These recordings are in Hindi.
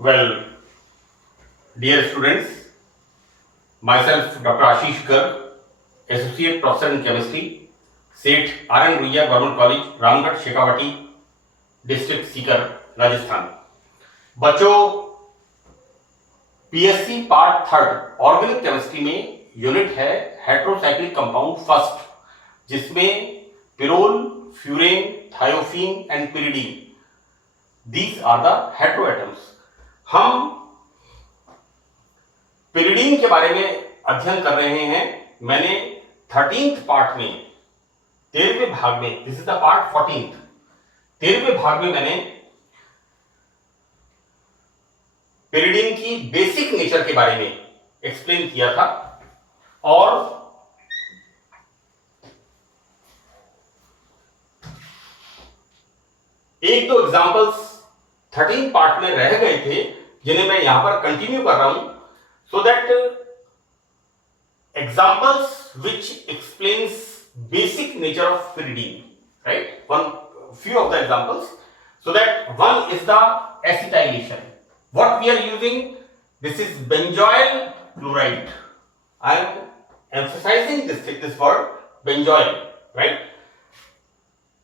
Well, dear students, myself Dr. Ashish Garg, Associate Professor in Chemistry, Seth R N Ruia government college, Ramgarh, Shekhawati district, Sikar, Rajasthan. बच्चों, PSC part third organic chemistry में यूनिट है हेट्रोसाइक्लिक कंपाउंड फर्स्ट, जिसमें pyrrole, furan, thiophene and pyridine, these are the hetero atoms. हम पिरिडीन के बारे में अध्ययन कर रहे हैं। मैंने 13th पार्ट में, 13वें भाग में, this is the part 14th, 13वें भाग में मैंने पिरिडीन की बेसिक नेचर के बारे में एक्सप्लेन किया था और एक दो एग्जांपल्स 13 पार्ट में रह गए थे जिन्हें मैं यहां पर कंटिन्यू कर रहा हूं, so that examples which explains basic nature of pyridine, right? One few of the examples, so that one is the acetylation. What we are using, this is benzoyl chloride. I am emphasizing this word benzoyl, right?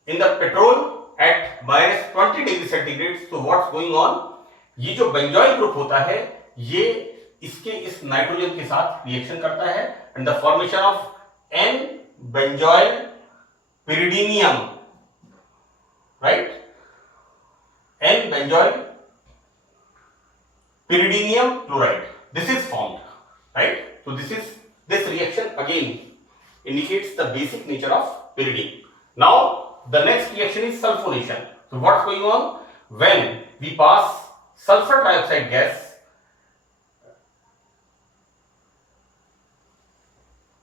In the petrol at minus 20 degree centigrade, so what's going on? ये जो बेंजोइल ग्रुप होता है ये इसके इस नाइट्रोजन के साथ रिएक्शन करता है and the formation of N benzoyl pyridinium, right? N benzoyl pyridinium chloride, this is formed, right? So this reaction again indicates the basic nature of pyridine. Now the next reaction is sulfonation. So what's going on? When we pass sulfur dioxide gas,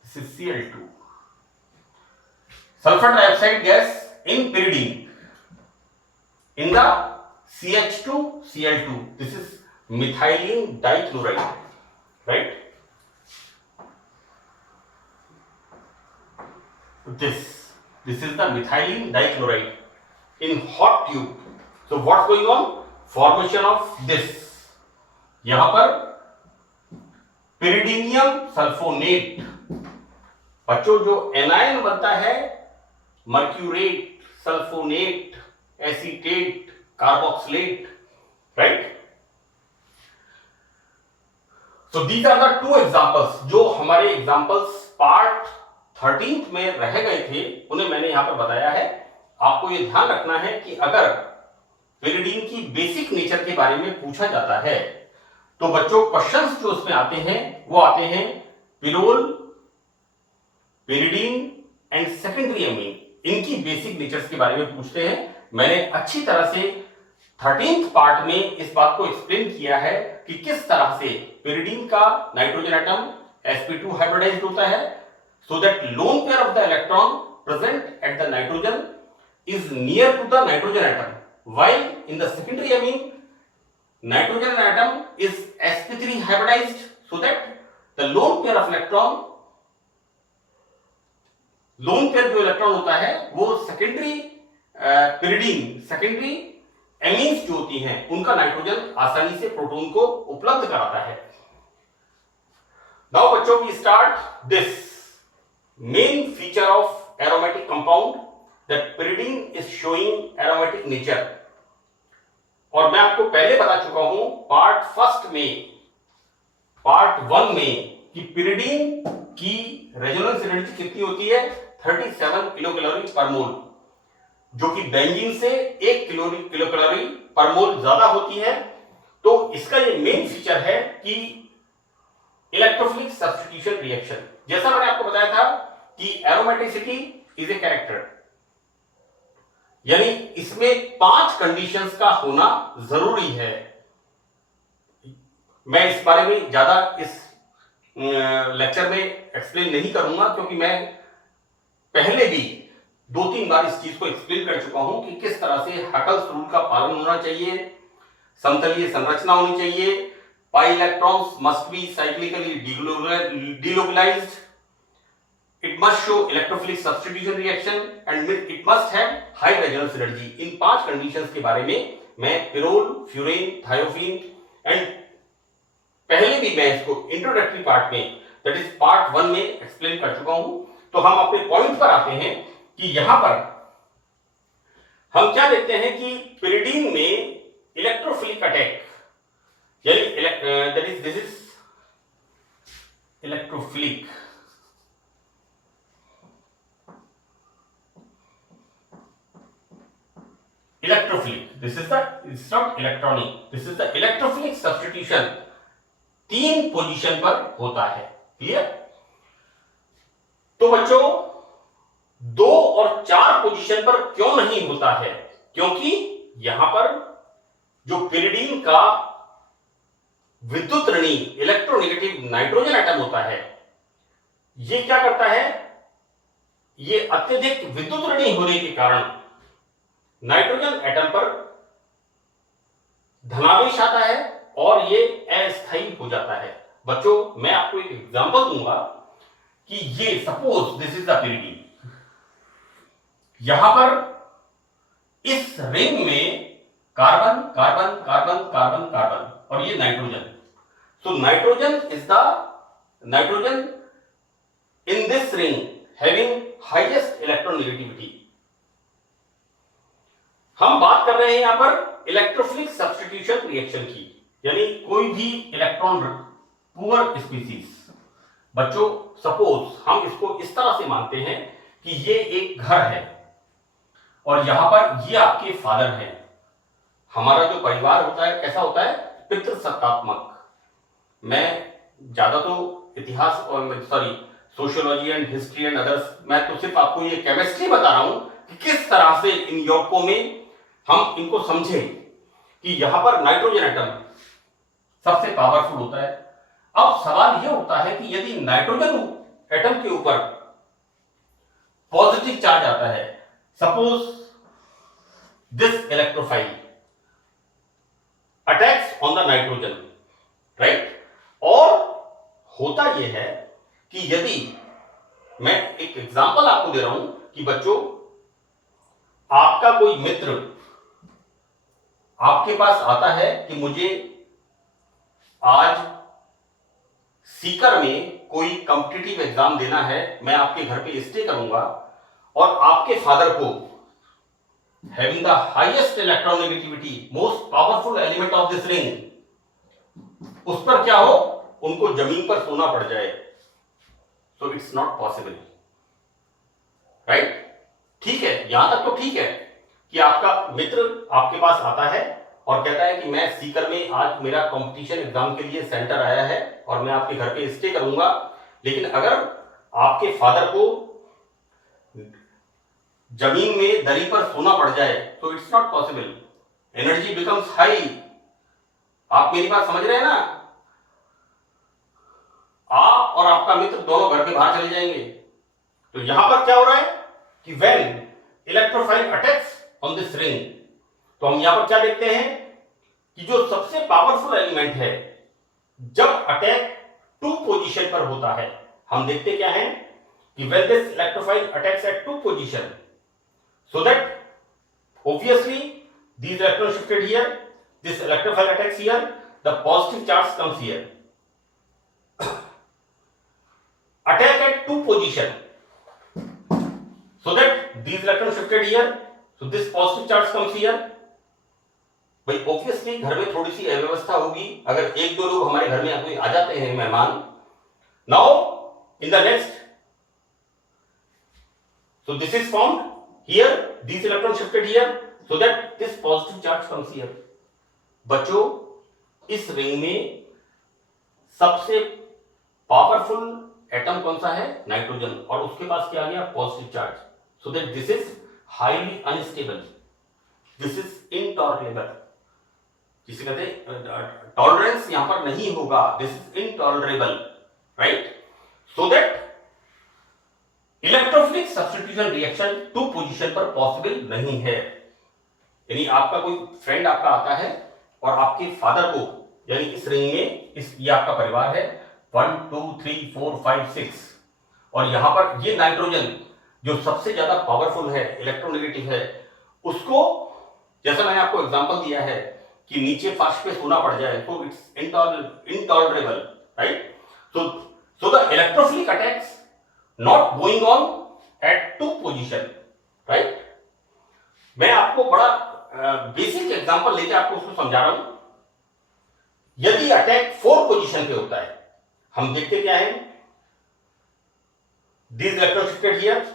this is Cl2, sulfur dioxide gas in pyridine, in the CH2Cl2, this is methylene dichloride, right? This is the methylene dichloride in hot tube. So what's going on? Formation of this, यहां पर pyridinium sulfonate, बच्चों जो एनायन बनता है mercurate, sulphonate, acetate, carboxylate, right? So these are the two examples जो हमारे एग्जांपल्स पार्ट 13th में रह गए थे, उन्हें मैंने यहां पर बताया है। आपको यह ध्यान रखना है कि अगर पिरिडीन की बेसिक नेचर के बारे में पूछा जाता है तो बच्चों क्वेश्चंस जो उसमें आते हैं वो आते हैं pyrrole, pyridine and secondary amine, इनकी बेसिक नेचर्स के बारे में पूछते हैं। मैंने अच्छी तरह से 13th पार्ट में इस बात को एक्सप्लेन किया है कि किस तरह से पिरिडीन का नाइट्रोजन एटम sp2 हाइब्रिडाइज्ड होता है, so that lone pair of the electron present at the nitrogen is near to the nitrogen atom, while in the secondary amine nitrogen atom is sp3 hybridized, so that the lone pair of electron, lone pair जो इलेक्ट्रॉन होता है वो सेकेंडरी पिरिडीन, सेकेंडरी एमीन्स जो होती हैं उनका नाइट्रोजन आसानी से प्रोटॉन को उपलब्ध कराता है। नाउ बच्चों we start this main feature of aromatic compound, that pyridine is showing aromatic nature. और मैं आपको पहले बता चुका हूं पार्ट फर्स्ट में, पार्ट 1 में, कि pyridine की रेजोनेंस एनर्जी कितनी होती है? 37 किलो कैलोरी पर मोल, जो कि बेंजीन से 1 किलो कैलोरी पर मोल ज्यादा होती है। तो इसका ये मेन फीचर है कि इलेक्ट्रोफिलिक सब्स्टिट्यूशन रिएक्शन, जैसा मैंने आपको बताया था कि एरोमेटिसिटी इज ए कैरेक्टर, यानी इसमें 5 कंडीशंस का होना जरूरी है। मैं इस बारे में ज्यादा इस लेक्चर में एक्सप्लेन नहीं करूंगा, क्योंकि मैं पहले भी 2-3 बार इस चीज को एक्सप्लेन कर चुका हूं कि किस तरह से हैकल्स रूल का पालन होना चाहिए, समतलीय संरचना होनी चाहिए, pi electrons must be cyclically delocalized, it must show electrophilic substitution reaction and it must have high resonance energy। In 5 conditions के बारे में मैं पिरोल, फ्यूरेन, थायोफीन एंड पहले भी मैं इसको इंट्रोडक्टरी पार्ट में, दैट इज पार्ट 1 में एक्सप्लेन कर चुका हूं। तो हम अपने पॉइंट पर आते हैं कि यहां पर हम क्या देखते हैं कि pyridine में इलेक्ट्रोफिलिक अटैक, यानी that is this is electrophilic, this is the, it's not electronic, this is the electrophilic substitution 3 position पर होता है। क्लियर? तो बच्चों 2 और 4 पोजीशन पर क्यों नहीं होता है? क्योंकि यहां पर जो pyridine का विद्युत ऋणी इलेक्ट्रोनेगेटिव नाइट्रोजन एटम होता है, ये क्या करता है, ये अत्यधिक विद्युत ऋणी होने के कारण नाइट्रोजन एटम पर धनावेश आता है और ये अस्थायी हो जाता है। बच्चों मैं आपको एक एग्जांपल दूंगा कि ये suppose this is the pyridine, यहां पर इस रिंग में carbon carbon carbon carbon carbon और ये nitrogen. So nitrogen is the, nitrogen in this ring having highest electronegativity. हम बात कर रहे हैं यहां पर इलेक्ट्रोफिलिक सब्स्टिट्यूशन रिएक्शन की, यानी कोई भी इलेक्ट्रॉन पुअर स्पीसीज। बच्चों सपोज हम इसको इस तरह से मानते हैं कि ये एक घर है और यहां पर ये आपके फादर हैं। हमारा जो परिवार होता है कैसा होता है? पितृसत्तात्मक। मैं ज्यादा तो इतिहास और sociology and history and others, मैं तो सिर्फ आपको ये केमिस्ट्री बता रहा हूं कि किस तरह से इन यौगिकों में हम इनको समझें कि यहां पर नाइट्रोजन एटम सबसे पावरफुल होता है। अब सवाल यह उठता है कि यदि नाइट्रोजन एटम के ऊपर पॉजिटिव चार्ज आता है, suppose this electrophile attacks on the nitrogen, right? और होता यह है कि यदि मैं एक एग्जांपल आपको दे रहा हूं कि बच्चों आपका कोई मित्र आपके पास आता है कि मुझे आज सीकर में कोई कॉम्पिटिटिव एग्जाम देना है, मैं आपके घर पे स्टे करूंगा, और आपके फादर को having the highest electronegativity most powerful element of this ring, उस पर क्या हो, उनको जमीन पर सोना पड़ जाए, so it's not possible, right? ठीक है, यहां तक तो ठीक है कि आपका मित्र आपके पास आता है और कहता है कि मैं सीकर में आज मेरा कंपटीशन एग्जाम के लिए सेंटर आया है और मैं आपके घर पे स्टे करूंगा। लेकिन अगर आपके फादर को जमीन में दरी पर सोना पड़ जाए तो it's not possible, energy becomes high. आप मेरी बात समझ रहे हैं ना? आप और आपका मित्र दोनों घर के बाहर चले जाएंगे। तो यहां पर क्या हो रहा है कि when electrophile attacks on this ring, तो हम यहां पर क्या देखते हैं कि जो सबसे पावरफुल एलिमेंट है, जब अटैक 2 पोजीशन पर होता है, हम देखते क्या है कि when this electrophile attacks at 2 position, so that obviously these electrons shifted here, this electrophile attacks here, the positive charge comes here. Attack at 2 position, so that these electrons shifted here, so this positive charge comes here. भाई ऑब्वियसली घर में थोड़ी सी अव्यवस्था होगी अगर 1-2 लोग हमारे घर में कोई आ जाते हैं मेहमान। Now in the next, so this is found here, these electrons shifted here, so that this positive charge comes here. बच्चों इस रिंग में सबसे पावरफुल एटम कौन सा है? नाइट्रोजन, और उसके पास क्या आ गया? Positive charge, so that this is highly unstable, this is intolerable, जिसे कहते हैं टॉलरेंस यहां पर नहीं होगा, this is intolerable, right? So that electrophilic substitution reaction 2 position पर पॉसिबल नहीं है। यानी आपका कोई फ्रेंड आपका आता है और आपके फादर को, यानी इस रिंग में ये आपका परिवार है 1 2 3 4 5 6, और यहां पर ये नाइट्रोजन जो सबसे ज्यादा पावरफुल है, इलेक्ट्रोनेगेटिव है, उसको जैसा मैंने आपको एग्जांपल दिया है कि नीचे फर्श पे सोना पड़ जाए, तो it's intolerable, right? So the electrophilic attacks not going on at two position, right? मैं आपको बड़ा बेसिक एग्जांपल लेके आपको उसको समझा रहा हूं। यदि अटैक 4 पोजीशन पे होता है, हम देखते क्या है, this electron shifted here,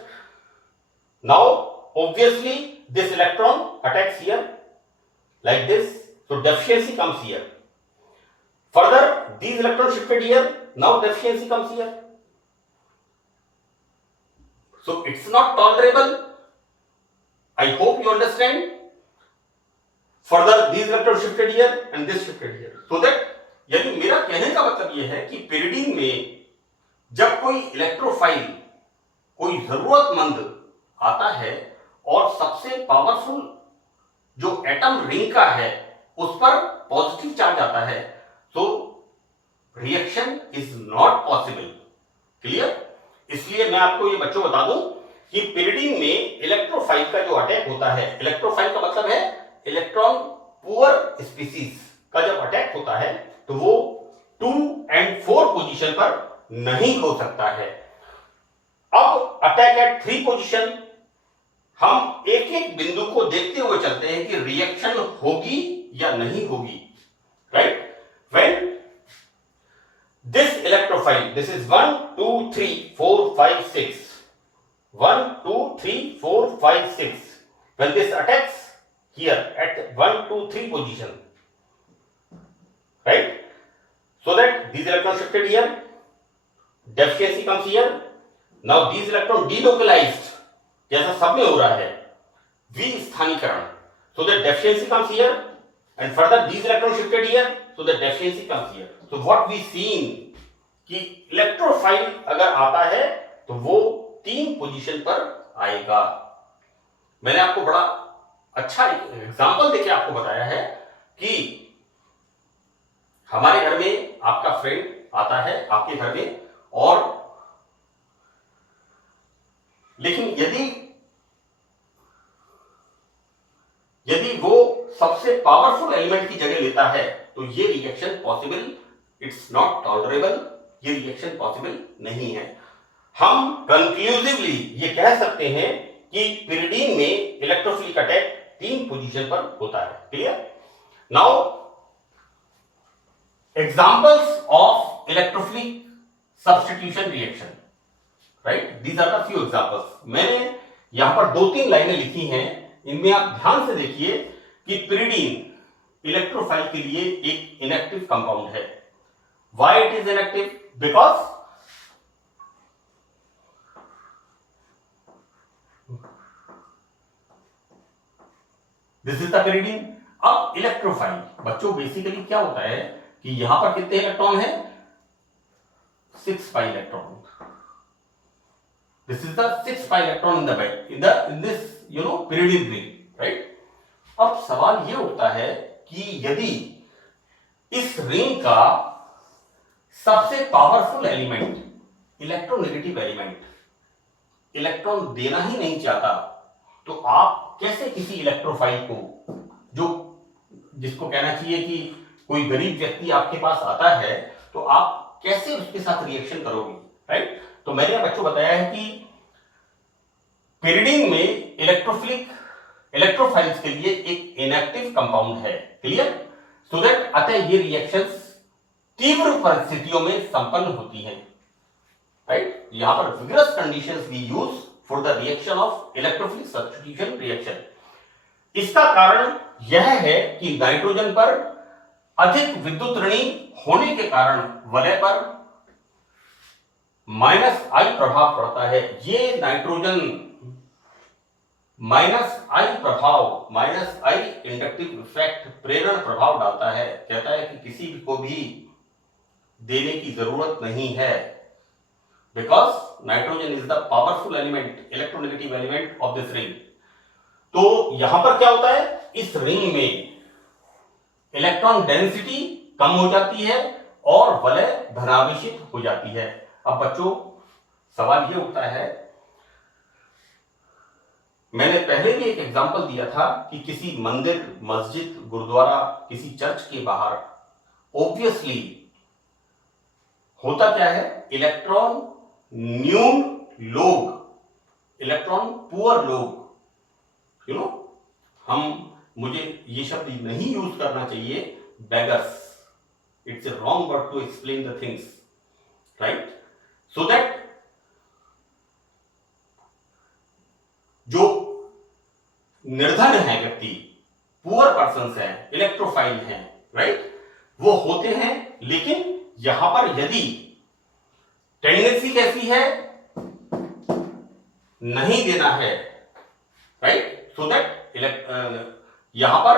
now obviously this electron attacks here like this, so deficiency comes here. Further, these electrons shifted here, now deficiency comes here. So it's not tolerable. I hope you understand. Further, these electrons shifted here and this shifted here. So that यानी मेरा कहने का मतलब यह है कि पिरिडिन में जब कोई इलेक्ट्रोफाइल, कोई जरूरतमंद आता है और सबसे पावरफुल जो एटम रिंग का है उस पर पॉजिटिव चार्ज आता है, तो reaction is not possible. Clear? इसलिए मैं आपको ये बच्चों बता दूं कि पिरिडिन में इलेक्ट्रोफाइल का जो अटैक होता है, इलेक्ट्रोफाइल का मतलब है इलेक्ट्रॉन पुअर स्पीसीज का जब अटैक होता है तो वो 2 और 4 पोजीशन पर नहीं हो सकता है। अब अटैक एट 3 पोजीशन, हम एक एक बिंदु को देखते हुए चलते हैं कि रिएक्शन होगी या नहीं होगी, right? When this electrophile, this is 1 2 3 4 5 6, 1 2 3 4 5 6, when this attacks here at 1 2 3 position, right? So that these electrons shifted here, deficiency comes here, now these electrons delocalized, जैसा सब में हो रहा है, विस्थानीकरण, so that deficiency comes here and further these electrons shifted here, so that deficiency comes here. So what we seen कि इलेक्ट्रोफाइल अगर आता है तो वो 3 पोजीशन पर आएगा। मैंने आपको बड़ा अच्छा एग्जांपल देके आपको बताया है कि हमारे घर में आपका फ्रेंड आता है आपके घर में, और लेकिन यदि वो सबसे पावरफुल एलिमेंट की जगह लेता है तो ये reaction possible, it's not tolerable, ये रिएक्शन पॉसिबल नहीं है। हम कंक्लूसिवली ये कह सकते हैं कि पिरिडिन में इलेक्ट्रोफिलिक अटैक 3 पोजीशन पर होता है। Clear? Now examples of electrophilic substitution reaction, right? These are the few examples. मैंने यहां पर 2-3 लाइनें लिखी हैं, इनमें आप ध्यान से देखिए कि पिरिडिन इलेक्ट्रोफाइल के लिए एक इनएक्टिव कंपाउंड है। Why it is inactive? Because this is the pyridine. अब इलेक्ट्रोफाइल बच्चों बेसिकली क्या होता है कि यहां पर कितने इलेक्ट्रॉन है? 6 pi electron. This is the 6 pi electron in the bed in this pyridine ring, right? अब सवाल ये उठता है कि यदि इस रिंग का सबसे powerful element, electronegative element, electron देना ही नहीं चाहता, तो आप कैसे किसी इलेक्ट्रोफाइल को, जो जिसको कहना चाहिए कि कोई गरीब व्यक्ति आपके पास आता है, तो आप कैसे उसके साथ रिएक्शन करोगे, राइट? तो मैंने बच्चों बताया है कि पिरिडिन में इलेक्ट्रोफाइल्स के लिए एक इनएक्टिव कंपाउंड है। क्लियर? सो दैट अतः ये रिएक्शंस तीव्र परिस्थितियों में संपन्न होती हैं, राइट? यहां पर vigorous conditions we use for the reaction of electrophilic substitution reaction. इसका कारण यह है कि नाइट्रोजन पर अधिक विद्युत ऋणी होने के कारण वलय पर -I प्रभाव पड़ता है। ये नाइट्रोजन -I प्रभाव, -I इंडक्टिव इफेक्ट, प्रेरण प्रभाव डालता है। कहता है कि किसी को भी देने की जरूरत नहीं है, because nitrogen is the powerful element, electronegative element of this ring. तो यहां पर क्या होता है, इस रिंग में इलेक्ट्रॉन डेंसिटी कम हो जाती है और वलय धनावेशित हो जाती है। अब बच्चों सवाल ये उठता है मैंने पहले भी एक एग्जांपल दिया था कि किसी मंदिर, मस्जिद, गुरुद्वारा, किसी चर्च के बाहर ऑब्वियसली होता क्या है, इलेक्ट्रॉन न्यून लोग, इलेक्ट्रॉन पुअर लोग, मुझे ये शब्द नहीं यूज करना चाहिए, beggars, it's a wrong word to explain the things, right? So that जो निर्धन है व्यक्ति, पुअर पर्सन्स हैं, इलेक्ट्रोफाइल हैं, राइट, वो होते हैं। लेकिन यहां पर यदि टेंडेंसी कैसी है, नहीं देना है, राइट, सो दैट यहां पर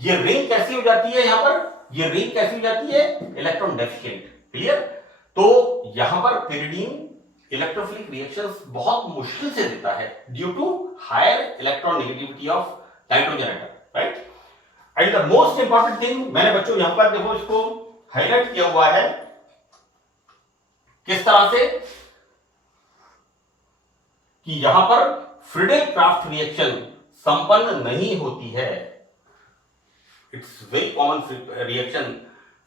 ये रिंग कैसी हो जाती है, यहां पर ये रिंग कैसी हो जाती है, इलेक्ट्रॉन डेफिशिएंट, क्लियर? तो यहां पर pyridine इलेक्ट्रोफिलिक रिएक्शंस बहुत मुश्किल से देता है due to higher electron negativity of nitrogen atom, right? And the most important thing, मैंने बच्चों यहां पर देखो इसको हाईलाइट किया हुआ है, किस तरह से कि यहां पर फ्रीडेल-क्राफ्ट रिएक्शन संपन्न नहीं होती है। It's very common reaction,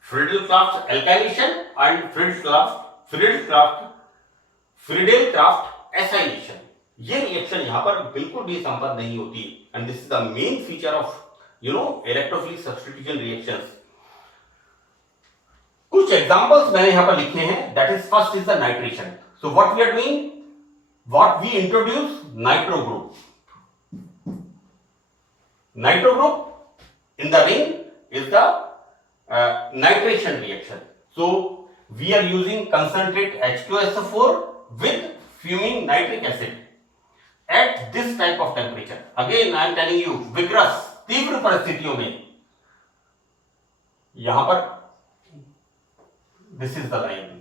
Friedel-Craft alkylation and Friedel-Craft acylation. ये रिएक्शन यहां पर बिल्कुल भी संपन्न नहीं होती, and this is the main feature of electrophilic substitution reactions. कुछ एग्जांपल्स मैंने यहां पर लिखे हैं, that is first is the nitration. So what we are doing, what we introduce nitro group. Nitro group in the ring is the nitration reaction. So we are using concentrate H2SO4 with fuming nitric acid at this type of temperature. Again I am telling you, vigorous, तीव्र परिस्थितियों में, यहां पर this is the line,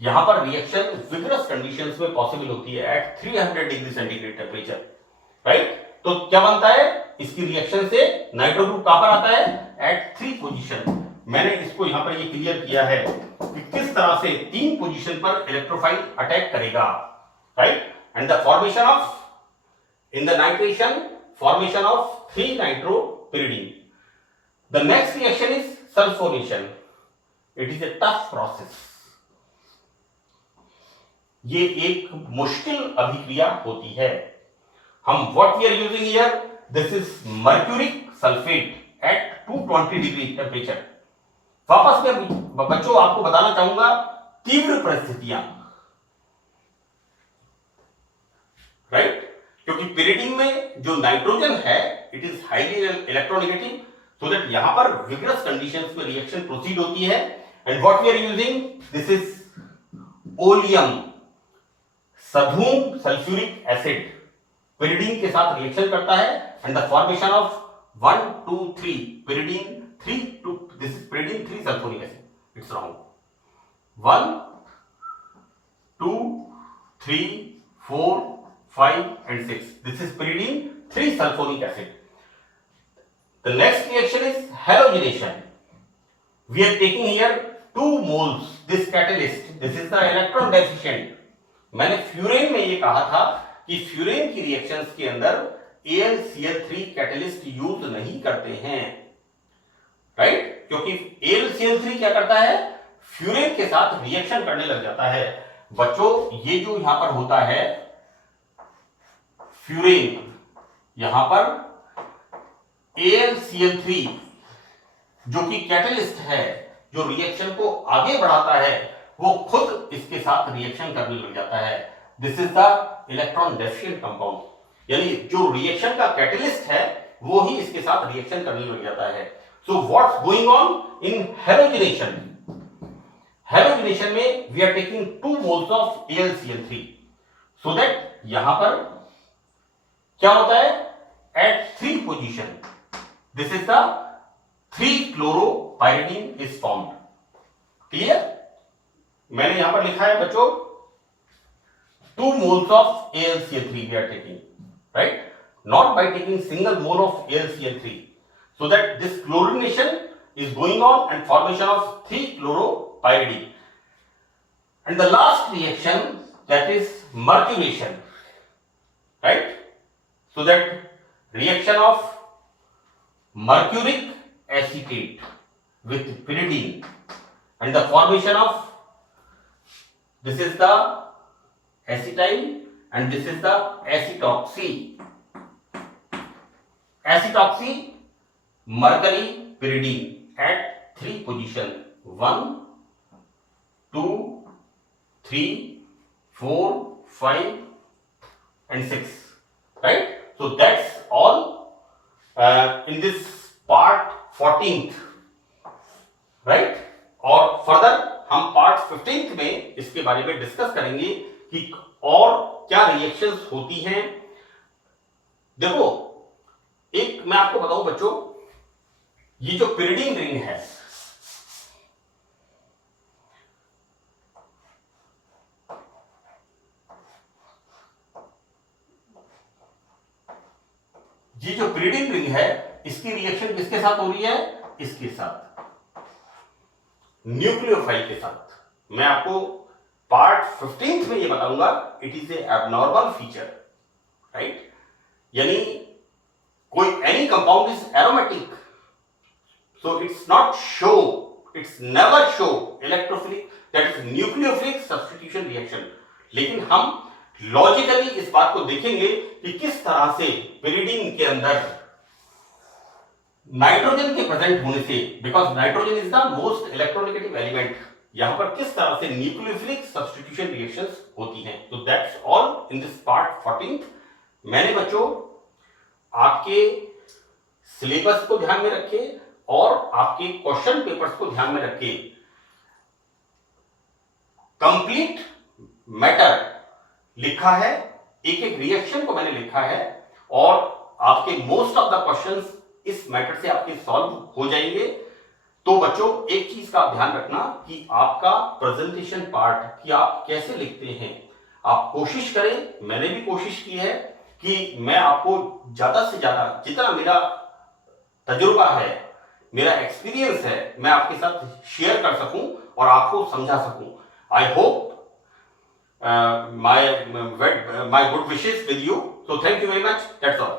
यहां पर रिएक्शन विगरस कंडीशंस में पॉसिबल होती है at 300 degree centigrade temperature, right? तो क्या बनता है, इसकी रिएक्शन से नाइट्रो ग्रुप कहां पर आता है, एट 3 पोजीशन। मैंने इसको यहां पर ये क्लियर किया है कि किस तरह से 3 पोजीशन पर इलेक्ट्रोफाइल अटैक करेगा, right? And the formation of in the nitration, formation of 3 nitropyridine. The next reaction is sulphonation. It is a tough process, ये एक मुश्किल अभिक्रिया होती है। हम what we are using here, this is mercuric sulphate at 220 degree temperature. वापस मैं बच्चों आपको बताना चाहूंगा तीव्र परिस्थितियां, राइट? क्योंकि पिरिडीन में जो नाइट्रोजन है it is highly electronegative, so that यहां पर विगरस कंडीशंस में रिएक्शन प्रोसीड होती है। And what we are using, this is oleum, सधूम सल्फ्यूरिक एसिड पिरिडीन के साथ रिएक्शन करता है, and the formation of 1 2 3 pyridine 3 2, this is pyridine 3 sulphuric acid, it's wrong, 1 2 3 4 5 and 6, this is pyridine 3 sulfonic acid. The next reaction is halogenation. We are taking here 2 moles this catalyst, this is the electron deficient. मैंने फ्यूरेन में ये कहा था कि फ्यूरेन की रिएक्शंस के अंदर AlCl3 कैटलिस्ट यूज नहीं करते हैं, राइट? क्योंकि AlCl3 क्या करता है, फ्यूरेन के साथ रिएक्शन करने लग जाता है। बच्चों ये जो यहां पर होता है फ्यूरेन, यहां पर AlCl3 जो कि कैटलिस्ट है, जो रिएक्शन को आगे बढ़ाता है, वो खुद इसके साथ रिएक्शन करने लग जाता है। This is the electron deficient compound, यानी जो रिएक्शन का कैटलिस्ट है वो ही इसके साथ रिएक्शन करने लग जाता है। So what's going on in halogenation, halogenation में we are taking 2 moles of AlCl3, so that यहां पर क्या होता है, at 3 position this is the 3 chloropyridine is formed, clear? मैंने यहां पर लिखा है बच्चों 2 moles of AlCl3 we are taking, right? Not by taking single mole of AlCl3, so that this chlorination is going on and formation of 3 chloropyridine. And the last reaction, that is mercuration, right? so that reaction of mercuric acetate with pyridine and the formation of, this is the acetyl and this is the acetoxy mercury pyridine at 3 position, 1, 2, 3, 4, 5 and 6, right? So that's all in this part 14th, right? और फर्दर हम पार्ट 15th में इसके बारे में डिस्कस करेंगे कि और क्या रिएक्शंस होती हैं। देखो, एक मैं आपको बताऊं बच्चों, ये जो पिरिडीन रिंग है, ये जो पिरिडीन रिंग है, इसकी रिएक्शन किसके साथ हो रही है? इसके साथ, न्यूक्लियोफाइल के साथ। मैं आपको पार्ट 15th में ये बताऊंगा, it is A abnormal feature, right? यानी कोई any compound is aromatic, so it's not show, it's never show electrophilic, that is nucleophilic substitution reaction. लेकिन हम लॉजिकली इस बात को देखेंगे कि किस तरह से पिरिडीन के अंदर नाइट्रोजन के प्रेजेंट होने से, because nitrogen is the most electronegative element, यहां पर किस तरह से न्यूक्लियोफिलिक सब्स्टिट्यूशन रिएक्शंस होती हैं। तो that's all in this part 14th। मैंने बच्चों आपके सिलेबस को ध्यान में रखे और आपके क्वेश्चन पेपर्स को ध्यान में रखे कंप्लीट मैटर लिखा है, एक एक रिएक्शन को मैंने लिखा है और आपके मोस्ट ऑफ द क्वेश्चंस इस मैटर से आपके सॉल्व हो जाएंगे। तो बच्चों एक चीज का ध्यान रखना कि आपका प्रेजेंटेशन पार्ट कि आप कैसे लिखते हैं, आप कोशिश करें, मैंने भी कोशिश की है कि मैं आपको ज्यादा से ज्यादा जितना मेरा तजुर्बा है, मेरा एक्सपीरियंस है, मैं आपके साथ शेयर कर सकूं और आपको समझा सकूं। I hope my good wishes with you. So thank you very much. That's all.